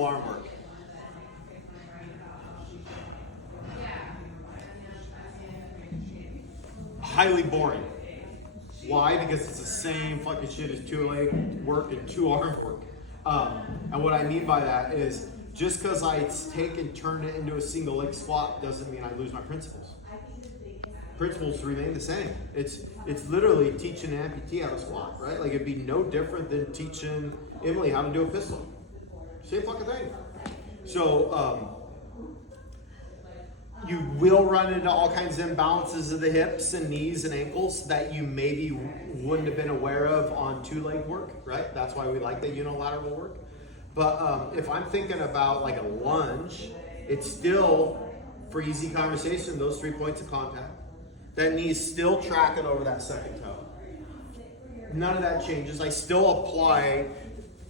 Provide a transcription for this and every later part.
single arm work? Highly boring. Why? Because it's the same fucking shit as two leg work and two arm work. And what I mean by that is just because I take and turn it into a single leg squat doesn't mean I lose my principles. Principles remain the same. It's literally teaching an amputee how to squat, right? Like it'd be no different than teaching Emily how to do a pistol. Same fucking thing. So you will run into all kinds of imbalances of the hips and knees and ankles that you maybe wouldn't have been aware of on two leg work, right? That's why we like the unilateral work. But if I'm thinking about like a lunge, it's still, for easy conversation, those 3 points of contact. That knee's still tracking over that second toe. None of that changes. I still apply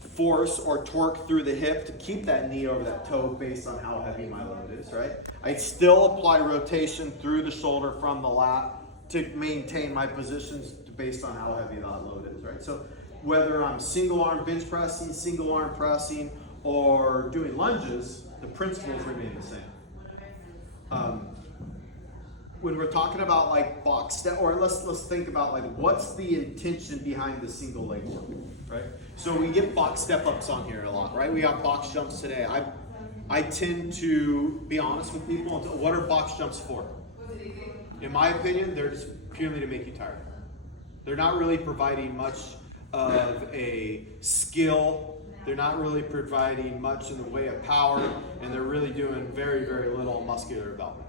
force or torque through the hip to keep that knee over that toe based on how heavy my load is, right? I still apply rotation through the shoulder from the lat to maintain my positions based on how heavy that load is, right? So whether I'm single arm bench pressing, single arm pressing, or doing lunges, the principles remain the same. When we're talking about like box step, or let's think about like what's the intention behind the single leg work, right? So we get box step ups on here a lot, right? We have box jumps today. I tend to be honest with people. What are box jumps for? In my opinion, they're just purely to make you tired. They're not really providing much of a skill. They're not really providing much in the way of power, and they're really doing very, very little muscular development.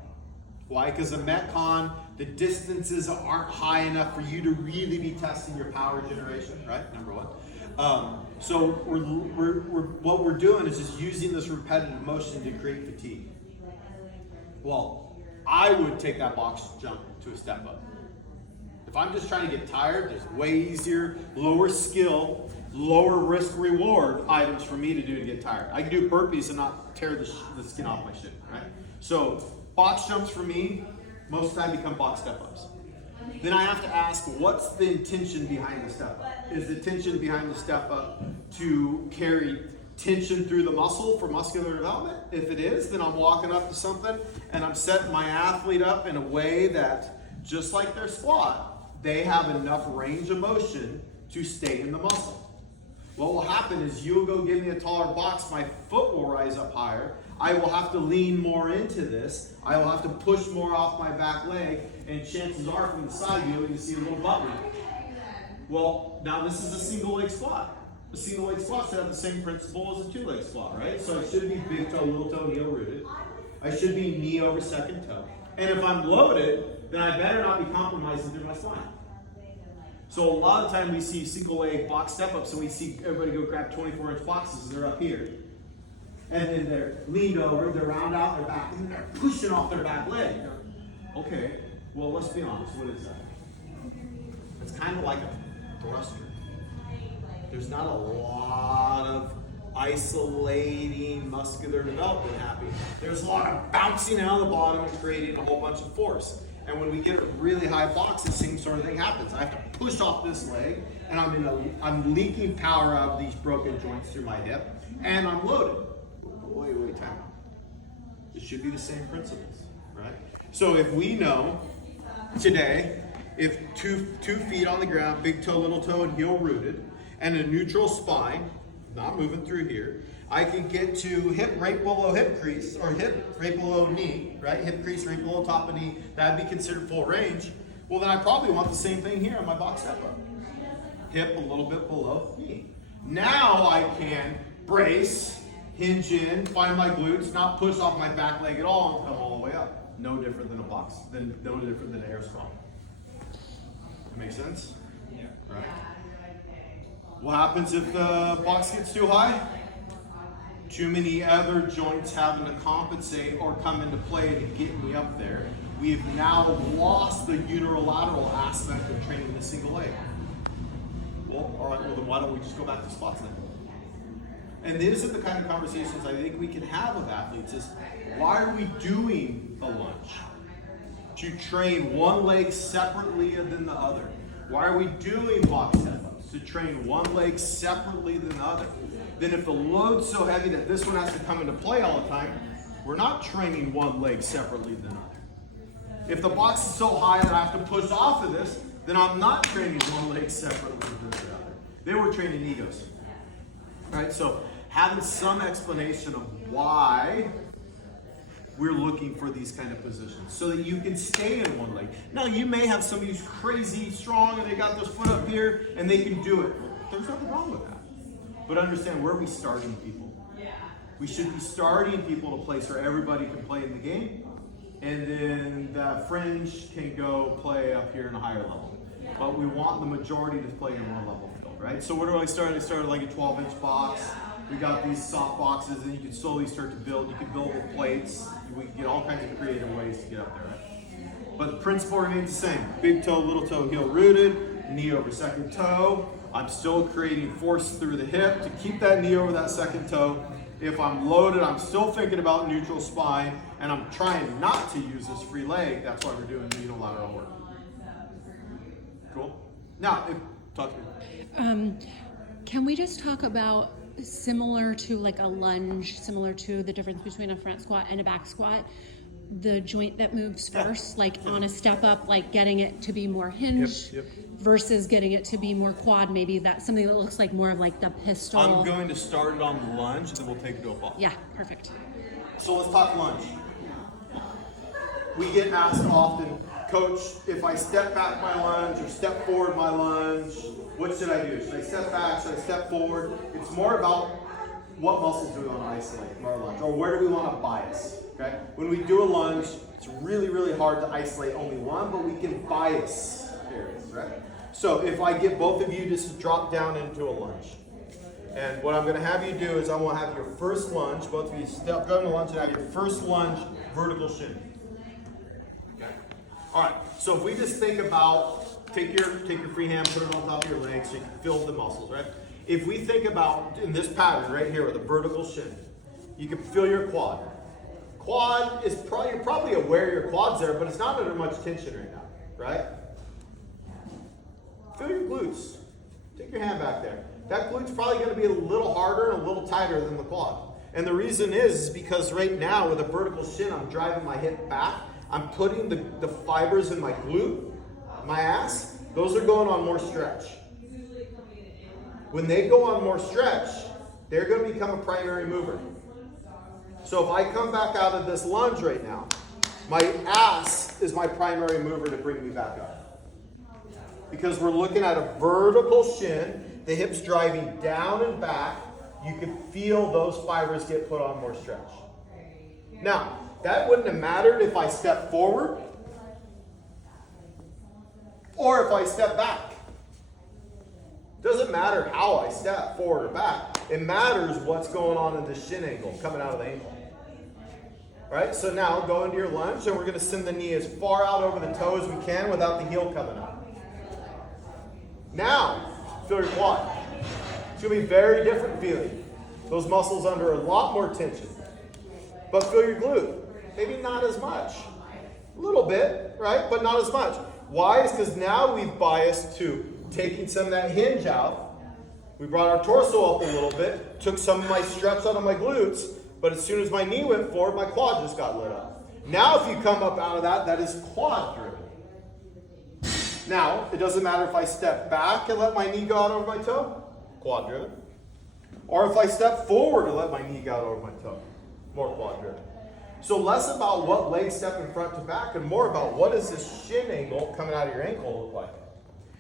Why? Because the Metcon, the distances aren't high enough for you to really be testing your power generation, right? Number one. So what we're doing is just using this repetitive motion to create fatigue. Well, I would take that box jump to a step up. If I'm just trying to get tired, there's way easier, lower skill, lower risk reward items for me to do to get tired. I can do burpees and not tear the skin off my shit, right? So box jumps for me, most of the time become box step ups. Then I have to ask, what's the intention behind the step up? Is the tension behind the step up to carry tension through the muscle for muscular development? If it is, then I'm walking up to something and I'm setting my athlete up in a way that, just like their squat, they have enough range of motion to stay in the muscle. What will happen is you'll go give me a taller box, my foot will rise up higher, I will have to lean more into this, I will have to push more off my back leg, and chances are from the side view, you can see a little butt wrinkle. Well, now this is a single leg squat. A single leg squat should have the same principle as a two leg squat, right? So I should be big toe, little toe, heel rooted. I should be knee over second toe. And if I'm loaded, then I better not be compromising through my spine. So a lot of the time we see single leg box step ups, and we see everybody go grab 24-inch boxes, and they're up here. And then they're leaned over, they're round out their back, and they're pushing off their back leg. Okay, well, let's be honest, what is that? It's kind of like a thruster. There's not a lot of isolating muscular development happening. There's a lot of bouncing out of the bottom and creating a whole bunch of force. And when we get a really high box, the same sort of thing happens. I have to push off this leg, and I'm leaking power out of these broken joints through my hip, and I'm loaded. Wait, time out. It should be the same principles, right? So if we know today, if two feet on the ground, big toe, little toe, and heel rooted, and a neutral spine, not moving through here, I can get to hip right below hip crease, or hip right below knee, right? Hip crease right below top of knee, that'd be considered full range. Well, then I probably want the same thing here on my box step up. Hip a little bit below knee. Now I can brace, hinge in, find my glutes, not push off my back leg at all, and come all the way up. No different than a box, no different than an air squat. That makes sense? Yeah. Right. What happens if the box gets too high? Too many other joints having to compensate or come into play to get me up there. We've now lost the unilateral aspect of training the single leg. Well, all right, well then why don't we just go back to squats then? And these are the kind of conversations I think we can have with athletes is, why are we doing a lunge? To train one leg separately than the other. Why are we doing box step-ups? To train one leg separately than the other. then if the load's so heavy that this one has to come into play all the time, we're not training one leg separately than another. If the box is so high that I have to push off of this, then I'm not training one leg separately than the other. They were training egos. Right? So having some explanation of why we're looking for these kind of positions so that you can stay in one leg. Now, you may have somebody who's crazy strong and they got their foot up here and they can do it. There's nothing wrong with that. But understand, where are we starting people? We should be starting people in a place where everybody can play in the game, and then the fringe can go play up here in a higher level. But we want the majority to play in one level field, right? So where do I start? I started like a 12-inch box. We got these soft boxes, and you can slowly start to build. You can build with plates. We can get all kinds of creative ways to get up there, right? But the principle remains the same. Big toe, little toe, heel rooted, knee over second toe. I'm still creating force through the hip to keep that knee over that second toe. If I'm loaded, I'm still thinking about neutral spine, and I'm trying not to use this free leg. That's why we're doing the unilateral work. Cool? Now, talk to me. Can we just talk about, similar to like a lunge, similar to the difference between a front squat and a back squat, the joint that moves first, like on a step up, like getting it to be more hinged versus getting it to be more quad, maybe that's something that looks like more of like the pistol. I'm going to start it on the lunge, and then we'll take it to a ball. Yeah, perfect. So let's talk lunge. We get asked often, Coach, if I step back my lunge or step forward my lunge, what should I do? Should I step back? Should I step forward? It's more about what muscles do we want to isolate from our lunge, or where do we want to bias? Okay? When we do a lunge, it's really, really hard to isolate only one, but we can bias areas, right? So if I get both of you just to drop down into a lunge, and what I'm going to have you do is I want to have your first lunge, both of you step down to lunge and have your first lunge vertical shin. Okay. All right. So if we just think about, take your free hand, put it on top of your legs so you can feel the muscles, right? If we think about in this pattern right here with a vertical shin, you can feel your quad. Quad is probably, you're probably aware your quad's there, but it's not under much tension right now, right? Feel your glutes. Take your hand back there. That glute's probably going to be a little harder and a little tighter than the quad. And the reason is because right now with a vertical shin, I'm driving my hip back. I'm putting the fibers in my glute, my ass. Those are going on more stretch. When they go on more stretch, they're going to become a primary mover. So if I come back out of this lunge right now, my ass is my primary mover to bring me back up. Because we're looking at a vertical shin, the hips driving down and back, you can feel those fibers get put on more stretch. Now, that wouldn't have mattered if I stepped forward or if I step back. Doesn't matter how I step forward or back. It matters what's going on in the shin angle, coming out of the ankle. Right? So now go into your lunge, and we're going to send the knee as far out over the toe as we can without the heel coming up. Now, feel your quad. It's going to be a very different feeling. Those muscles under a lot more tension. But feel your glute. Maybe not as much. A little bit, right? But not as much. Why? Is because now we've biased to taking some of that hinge out. We brought our torso up a little bit, took some of my stretch out of my glutes, but as soon as my knee went forward, my quad just got lit up. Now if you come up out of that, that is quad driven. Now, it doesn't matter if I step back and let my knee go out over my toe, quad driven. Or if I step forward and let my knee go out over my toe, more quad driven. So less about what legs step in front to back and more about what does this shin angle coming out of your ankle look like.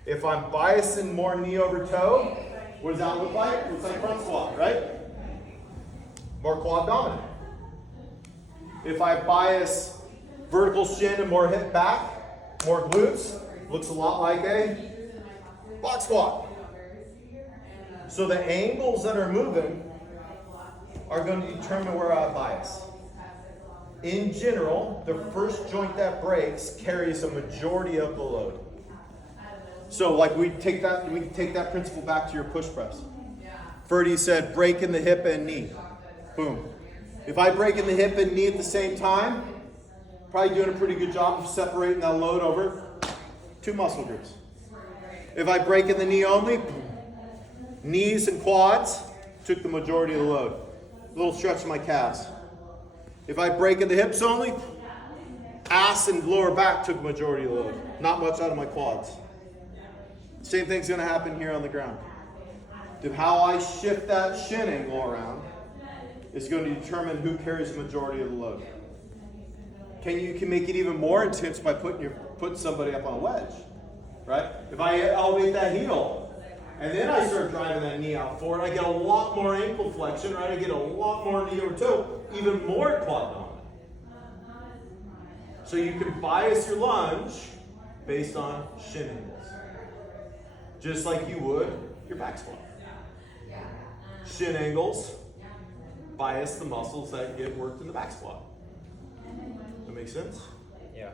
If I'm biasing more knee over toe, what does that look like? It looks like front squat, right? More quad dominant. If I bias vertical shin and more hip back, more glutes, looks a lot like a box squat. So the angles that are moving are going to determine where I bias. In general, the first joint that breaks carries a majority of the load. So like we can take that principle back to your push press. Ferdy said break in the hip and knee. Boom. If I break in the hip and knee at the same time, probably doing a pretty good job of separating that load over 2 muscle groups. If I break in the knee only, knees and quads, took the majority of the load. A little stretch of my calves. If I break at the hips only, ass and lower back took the majority of the load. Not much out of my quads. Same thing's going to happen here on the ground. How I shift that shin angle around is going to determine who carries the majority of the load. You can make it even more intense by putting somebody up on a wedge, right? If I elevate that heel and then I start driving that knee out forward, I get a lot more ankle flexion, right? I get a lot more knee over toe, even more quad dominant. So you can bias your lunge based on shin angles, just like you would your back squat. Shin angles bias the muscles that get worked in the back squat. That makes sense? Yeah.